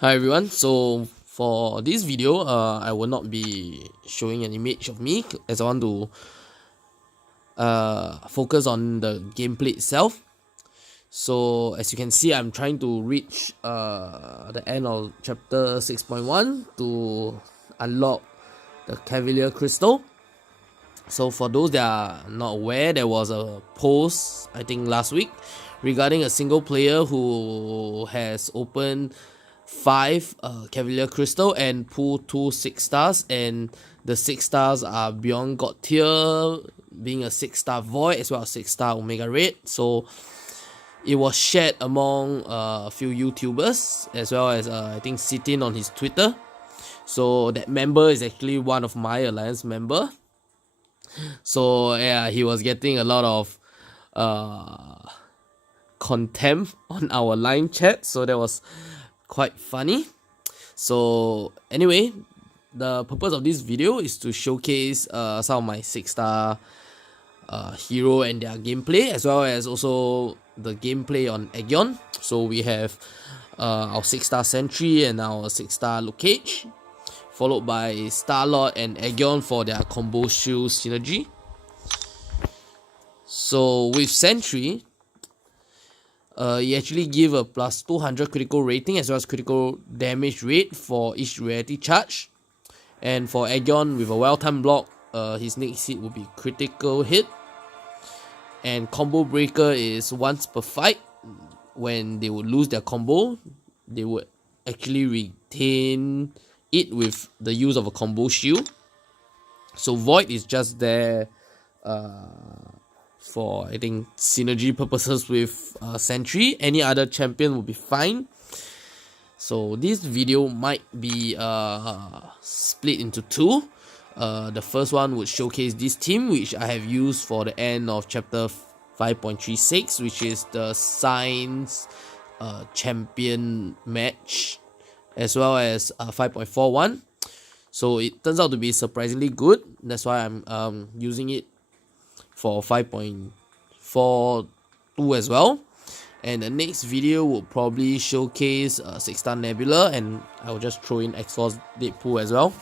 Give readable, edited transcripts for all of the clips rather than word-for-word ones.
Hi everyone, so for this video, I will not be showing an image of me as I want to focus on the gameplay itself. So as you can see, I'm trying to reach the end of chapter 6.1 to unlock the Cavalier Crystal. So for those that are not aware, there was a post I think last week regarding a single player who has opened 5 Cavalier Crystal and pulled 2 6 stars, and the 6 stars are Beyond God Tier, being a 6-star Void as well as 6-star Omega Red. So it was shared among a few YouTubers as well as I think Sitin on his Twitter. So that member is actually one of my alliance member. So yeah, he was getting a lot of contempt on our line chat, so that was quite funny. So anyway, the purpose of this video is to showcase some of my 6-star hero and their gameplay, as well as also the gameplay on Ægon. So we have our 6-star Sentry and our 6-star Luke, followed by Starlord and Ægon for their combo shield synergy. So with Sentry, you actually give a plus 200 critical rating as well as critical damage rate for each reality charge. And for Ægon, with a well-timed block, his next hit will be critical hit. And combo breaker is once per fight. When they would lose their combo, they would actually retain it with the use of a combo shield. So Void is just there for I think synergy purposes with Sentry. Any other champion will be fine. So this video might be split into two. The first one would showcase this team, which I have used for the end of chapter 5.36, which is the Science champion match, as well as 5.41. So it turns out to be surprisingly good. That's why I'm using it for 5.42 as well. And the next video will probably showcase 6-star Nebula, and I will just throw in X-Force Deadpool as well.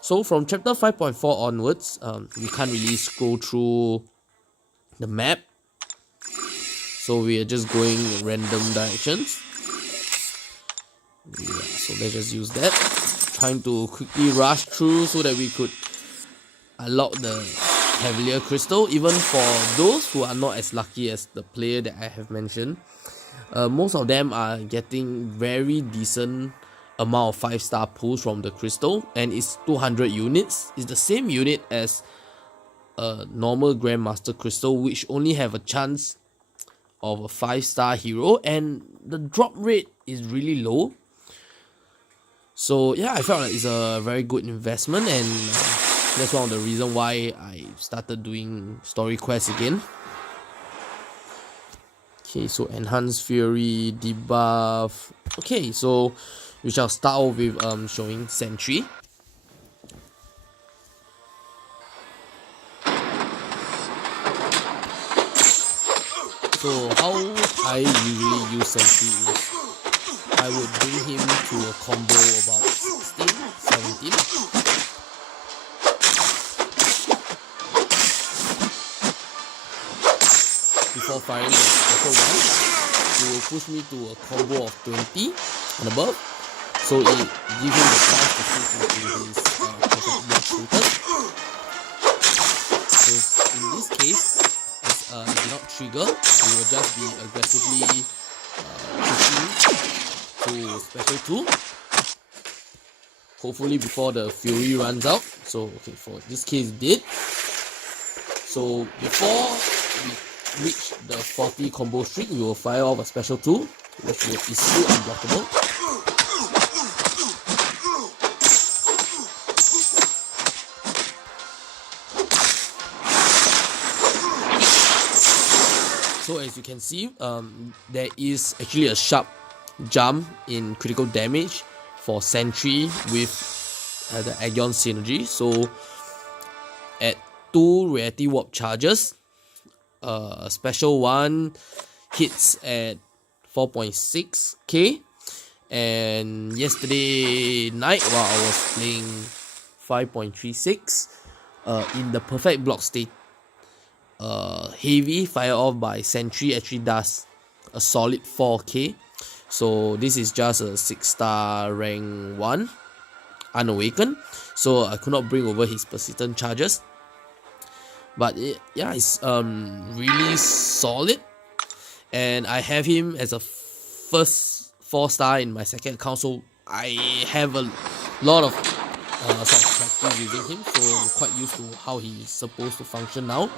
So from chapter 5.4 onwards, we can't really scroll through the map. So we are just going random directions. Yeah, so let's just use that. Trying to quickly rush through so that we could unlock the Cavalier Crystal, even for those who are not as lucky as the player that I have mentioned. Most of them are getting very decent amount of 5-star pulls from the crystal, and it's 200 units. It's the same unit as a normal Grandmaster Crystal, which only have a chance of a 5-star hero, and the drop rate is really low. So yeah, I felt like it's a very good investment, and that's one of the reasons why I started doing story quests again. Okay, so Enhanced Fury, Debuff. Okay, so we shall start off with showing Sentry. So how I usually use Sentry is I would bring him to a combo about 16, 17. Before firing the special one, it will push me to a combo of 20 and above. So it gives him the chance to push into his perfect block status. So in this case, as it did not trigger, we will just be aggressively pushing to special 2. Hopefully before the Fury runs out. So okay, for this case it did. So before we reach the 40 combo streak, we will fire off a special 2, which is still unblockable. So as you can see, there is actually a sharp jump in critical damage for Sentry with the Ægon synergy. So at 2 reality warp charges, a special one hits at 4.6k, And yesterday night, while I was playing 5.36, in the perfect block state, heavy fire off by Sentry actually does a solid 4k. So this is just a 6-star rank 1 unawakened, so I could not bring over his persistent charges, but yeah, it's really solid. And I have him as a first 4-star in my second account, so I have a lot of sort of practice using him, so I'm quite used to how he's supposed to function now.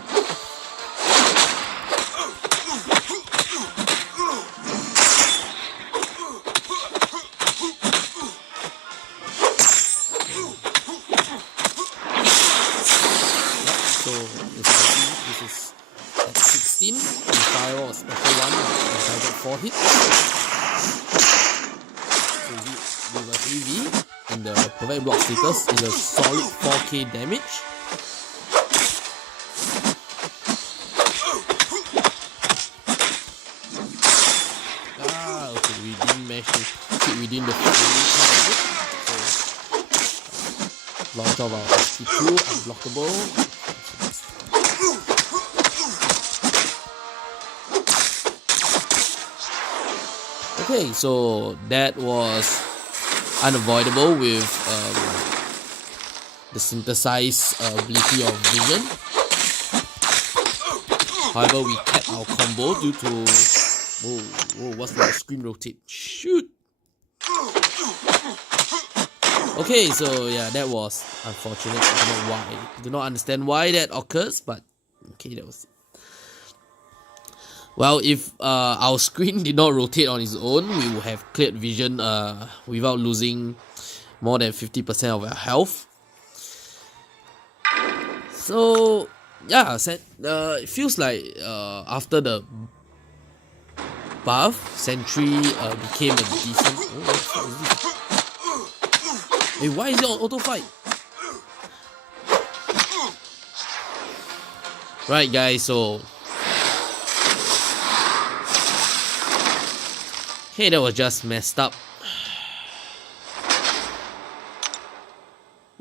So this is at 16. The fire was special one, entitled 4 hits. So with a heavy in the perfect block status is a solid 4k damage. Okay, we didn't manage to hit within the frame target. So launch of our ST2, unblockable. Okay, so that was unavoidable with the synthesized ability of vision. However, we kept our combo due to... Whoa, what's the screen rotate? Shoot! Okay, so yeah, that was unfortunate. I do not understand why that occurs, but okay, that was it. Well, if our screen did not rotate on its own, we would have cleared vision without losing more than 50% of our health. So yeah, it feels like after the buff, Sentry became a decent... Hey, why is it on auto fight? Right guys, so... Okay, that was just messed up.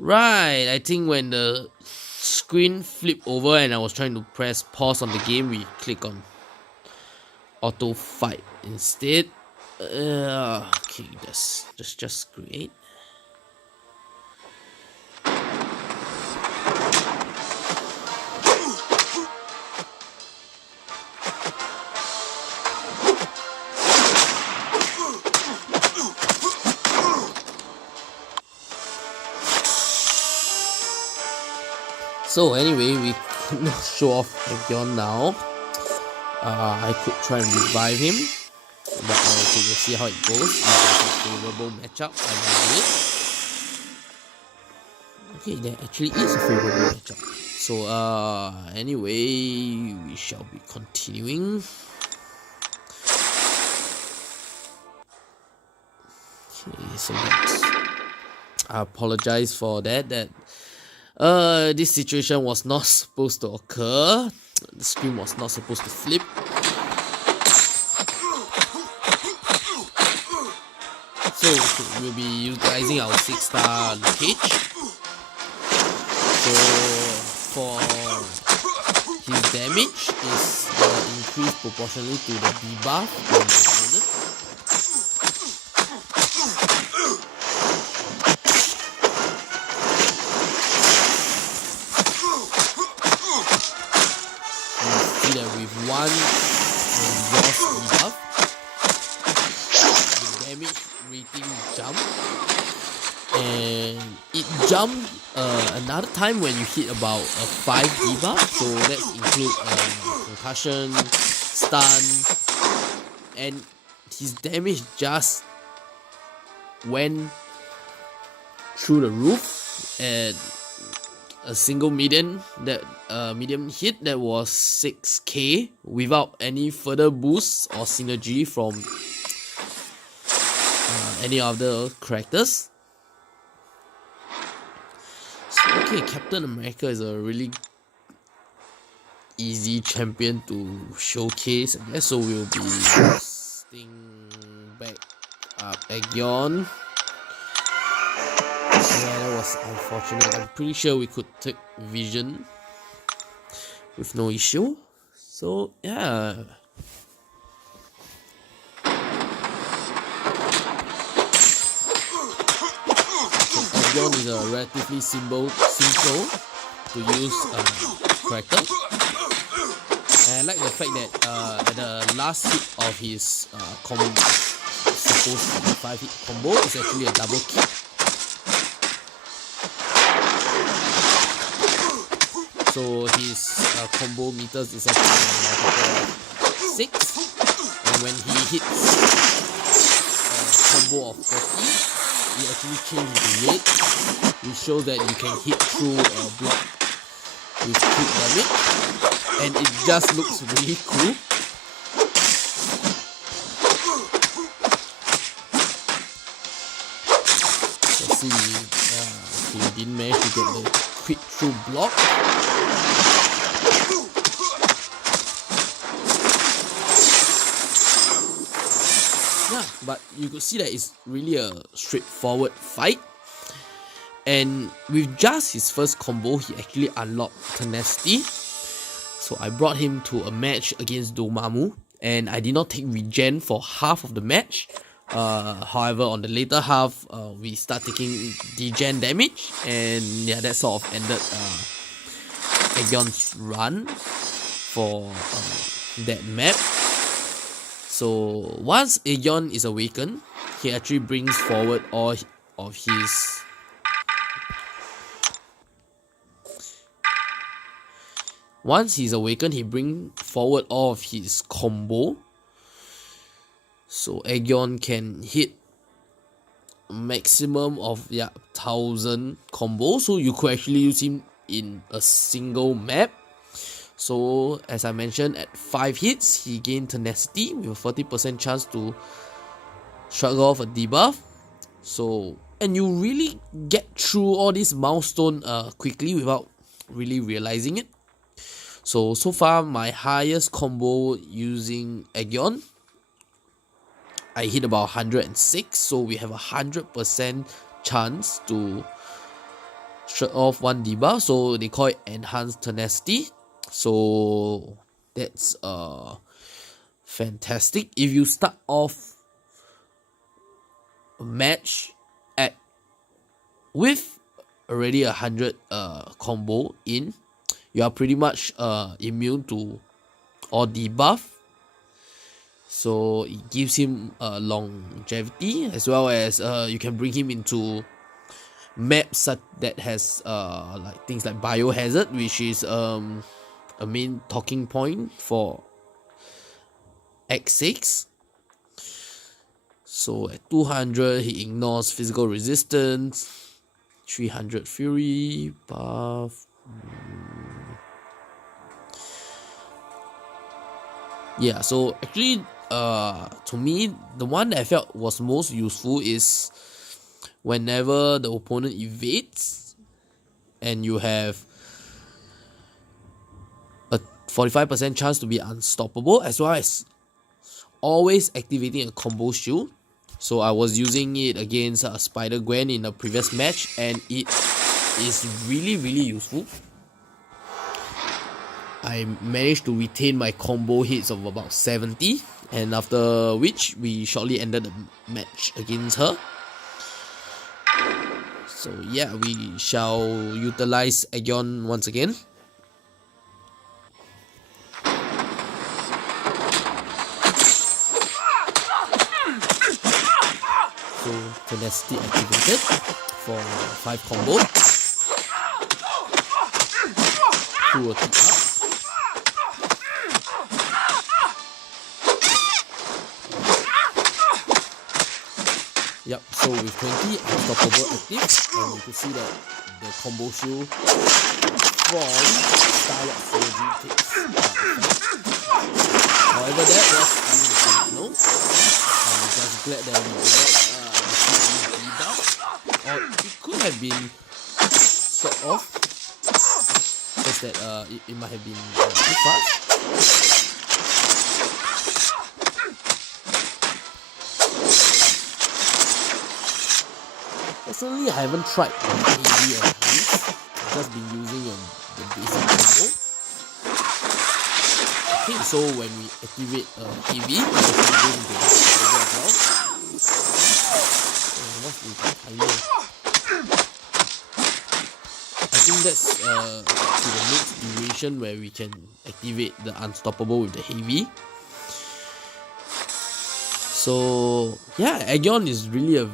Right, I think when the screen flipped over and I was trying to press pause on the game, we click on auto fight instead. Okay, that's just great. So anyway, we could not show off Ægon now. I could try and revive him, but okay, we'll see how it goes. If there's a favorable matchup, I will do it. Okay, there actually is a favorable matchup. So anyway, we shall be continuing. Okay, so I apologize for that. This situation was not supposed to occur. The screen was not supposed to flip. So okay, we'll be utilizing our 6-star cage. So for his damage is increased proportionally to the debuff on the opponent. With one exhaust debuff, the damage rating jumped, and it jumped another time when you hit about a 5 debuff, so that includes concussion, stun, and his damage just went through the roof. And a single medium hit that was 6k without any further boosts or synergy from any other characters. So, okay, Captain America is a really easy champion to showcase, I guess, so we'll be boosting back Ægon. Yeah, that was unfortunate. I'm pretty sure we could take vision with no issue. So yeah. Ægon is a relatively simple to use character. And I like the fact that at the last hit of his supposed 5-hit combo is actually a double kick. So his combo meters is actually a multiple of 6. And when he hits a combo of 30, he actually changes the rate, which shows that you can hit through a block with crit damage, and it just looks really cool. Let's see, he didn't manage to get the crit through block. Yeah, but you could see that it's really a straightforward fight. And with just his first combo, he actually unlocked Tenacity. So I brought him to a match against Dormammu, and I did not take regen for half of the match. However, on the later half, we start taking degen damage, and yeah, that sort of ended Ægon's run for that map. So once Ægon is awakened, he actually brings forward all of his Once he's awakened, he brings forward all of his combo. So Ægon can hit a maximum of 1000 combos. So you could actually use him in a single map. So as I mentioned, at 5 hits, he gained Tenacity with a 30% chance to shrug off a debuff. So, and you really get through all these milestones quickly without really realizing it. So far, my highest combo using Ægon, I hit about 106, so we have a 100% chance to shut off one debuff, so they call it Enhanced Tenacity. So that's fantastic. If you start off a match with already 100 combo in, you are pretty much immune to all debuff. So it gives him longevity, as well as you can bring him into maps that has like things like Biohazard, which is a main talking point for X6. So at 200, he ignores physical resistance, 300 fury, buff. Yeah, so actually to me, the one that I felt was most useful is whenever the opponent evades and you have a 45% chance to be unstoppable, as well as always activating a combo shield. So I was using it against Spider-Gwen in a previous match, and it is really useful. I managed to retain my combo hits of about 70, and after which we shortly ended the match against her. So yeah, we shall utilize Ægon once again. So Tenacity activated for 5 combo. Through a kick up. Yep, so with 20 unstoppable active, and you can see that the combo shield from Starlight Surgery takes effect. However, that was unintentional. I'm just glad that we did not receive any debuff, or it could have been sort of, just that it might have been too fast. Personally, I haven't tried the heavy or heavy. I've just been using the basic combo. I think so when we activate heavy, we actually go into the combo as well. What's the timer? I think that's to the next duration where we can activate the unstoppable with the heavy. So yeah, Ægon is really a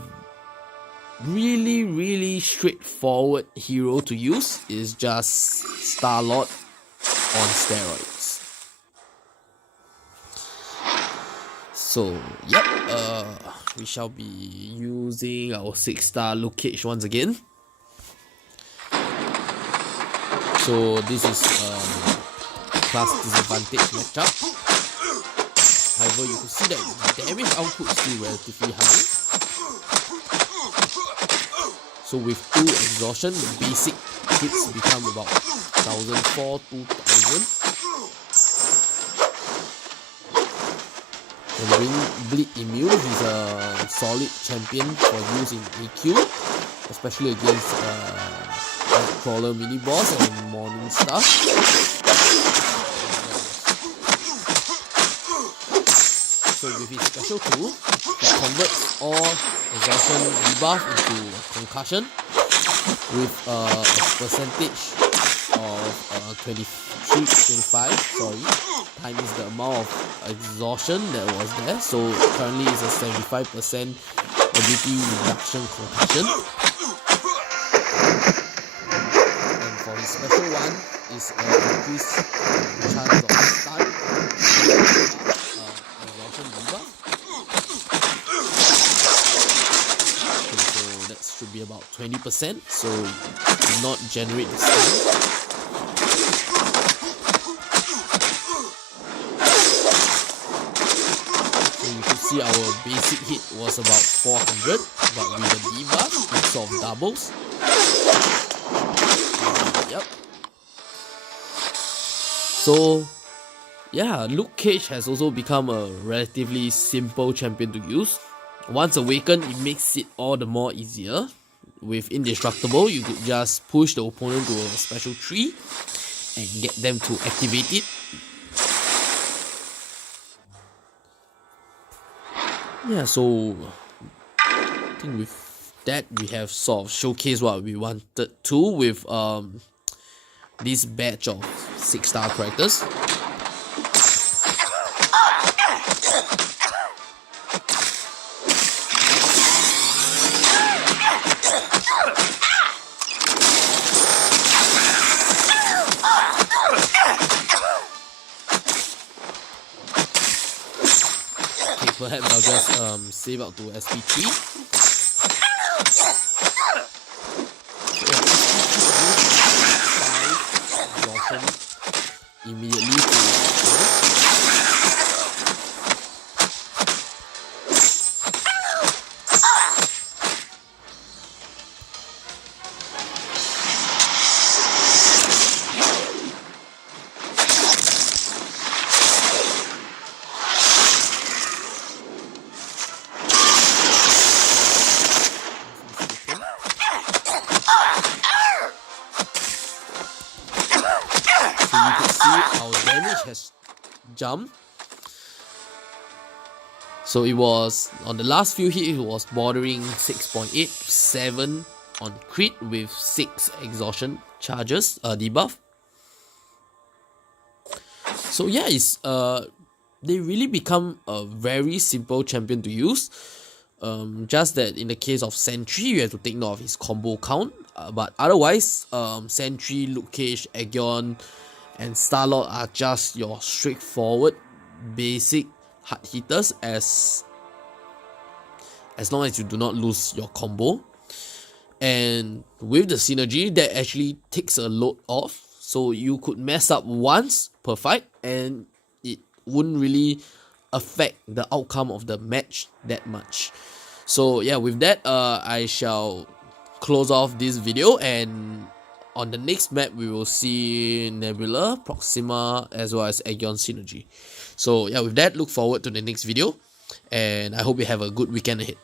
really straightforward hero to use. It's just Star-Lord on steroids. So yep, we shall be using our 6-star Luke Cage once again. So this is class disadvantage matchup. However, you can see that the damage output is still relatively high. So with 2 exhaustion, the basic hits become about 1004, 2000. And Bleed Immune is a solid champion for use in AQ, especially against Crawler mini boss and Morning Star. So with his special tool, he converts all exhaustion debuff into concussion with a percentage of 25 times the amount of exhaustion that was there. So currently it's a 75% ability reduction concussion. And for his special one is increased chance of stun. Exhaustion debuff. Okay, so that should be about 20%. So do not generate the stun. See, our basic hit was about 400, but with the debuff it sort of doubles. Yep. So yeah, Luke Cage has also become a relatively simple champion to use. Once awakened, it makes it all the more easier. With Indestructible, you could just push the opponent to a special tree and get them to activate it. Yeah, so I think with that we have sort of showcased what we wanted to with this batch of 6-star characters. Perhaps I'll just save out to SP3. Exhaustion immediately to our damage has jumped. So it was on the last few hits, it was bordering 6.8, 7 on crit with 6 exhaustion charges debuff. So yeah, it's they really become a very simple champion to use. Just that in the case of Sentry, you have to take note of his combo count. But otherwise, Sentry, Luke Cage, Ægon, and Star-Lord are just your straightforward, basic hard hitters as long as you do not lose your combo. And with the synergy, that actually takes a load off. So you could mess up once per fight and it wouldn't really affect the outcome of the match that much. So yeah, with that, I shall close off this video, and on the next map we will see Nebula, Proxima, as well as Ægon synergy. So yeah, with that, look forward to the next video, and I hope you have a good weekend ahead.